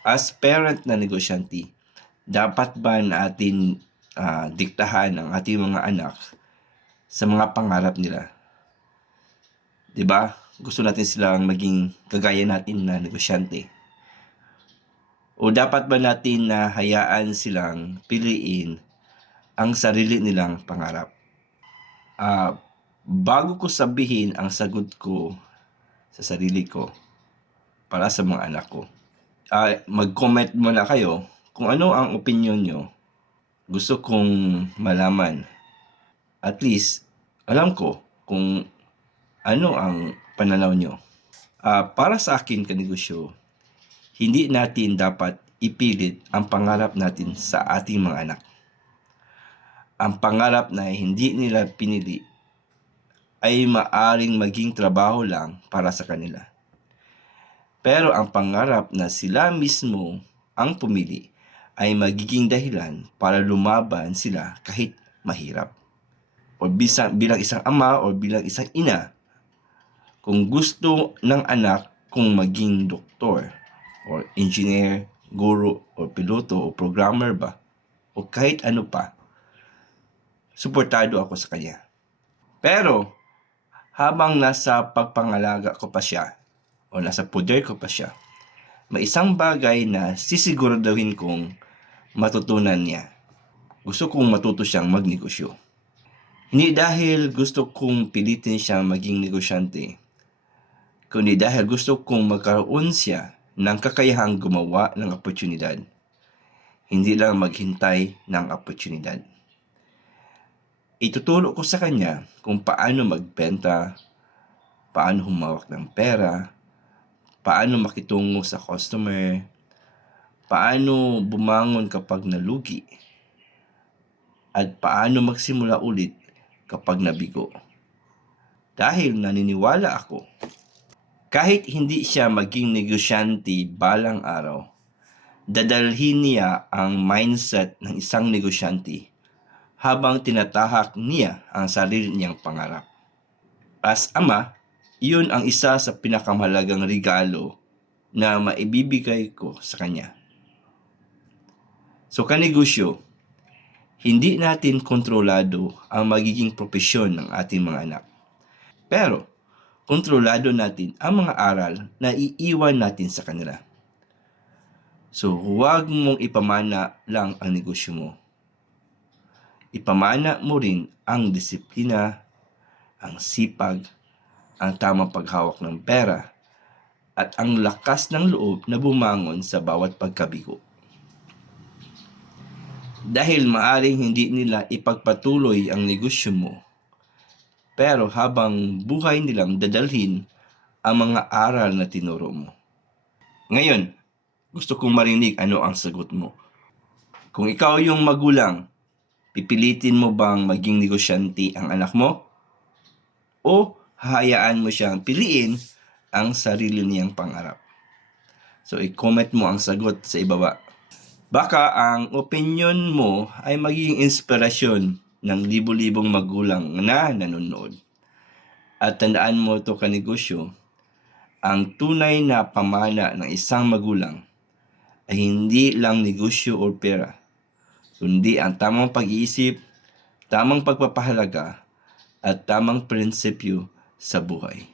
As parent na negosyante, dapat ba natin diktahan ang ating mga anak sa mga pangarap nila? 'Di ba? Gusto natin silang maging kagaya natin na negosyante. O dapat ba natin na hayaan silang piliin ang sarili nilang pangarap? Bago ko sabihin ang sagot ko sa sarili ko para sa mga anak ko, mag-comment muna kayo kung ano ang opinyon nyo. Gusto kong malaman. At least, alam ko kung ano ang pananaw nyo. Para sa akin, kanegosyo, hindi natin dapat ipilit ang pangarap natin sa ating mga anak. Ang pangarap na hindi nila pinili ay maaring maging trabaho lang para sa kanila. Pero ang pangarap na sila mismo ang pumili ay magiging dahilan para lumaban sila kahit mahirap. O bilang isang ama o bilang isang ina, kung gusto ng anak kung maging doktor o engineer, guro o piloto o programmer ba o kahit ano pa, suportado ako sa kanya. Pero habang nasa pagpangalaga ko pa siya o nasa poder ko pa siya, may isang bagay na sisiguraduhin kong matutunan niya. Gusto kong matuto siyang magnegosyo. Hindi dahil gusto kong pilitin siya maging negosyante, kundi dahil gusto kong magkaroon siya ng kakayahang gumawa ng oportunidad. Hindi lang maghintay ng oportunidad. Ituturo ko sa kanya kung paano magbenta, paano humawak ng pera, paano makitungo sa customer, paano bumangon kapag nalugi, at paano magsimula ulit kapag nabigo. Dahil naniniwala ako, kahit hindi siya maging negosyante balang araw, dadalhin niya ang mindset ng isang negosyante habang tinatahak niya ang sarili niyang pangarap. As ama, iyon ang isa sa pinakamahalagang regalo na maibibigay ko sa kanya. So kanegosyo, hindi natin kontrolado ang magiging propesyon ng ating mga anak. Pero, kontrolado natin ang mga aral na iiwan natin sa kanila. So, huwag mong ipamana lang ang negosyo mo. Ipamana mo rin ang disiplina, ang sipag, ang tamang paghawak ng pera, at ang lakas ng loob na bumangon sa bawat pagkabigo. Dahil maaring hindi nila ipagpatuloy ang negosyo mo, pero habang buhay nilang dadalhin ang mga aral na tinuro mo. Ngayon, gusto kong marinig ano ang sagot mo. Kung ikaw yung magulang, pipilitin mo bang maging negosyante ang anak mo? O hahayaan mo siyang piliin ang sarili niyang pangarap? So, i-comment mo ang sagot sa ibaba. Baka ang opinion mo ay magiging inspirasyon ng libo-libong magulang na nanonood. At tandaan mo ito kanegosyo, ang tunay na pamana ng isang magulang ay hindi lang negosyo o pera, kundi ang tamang pag-iisip, tamang pagpapahalaga, at tamang prinsipyo sa buhay.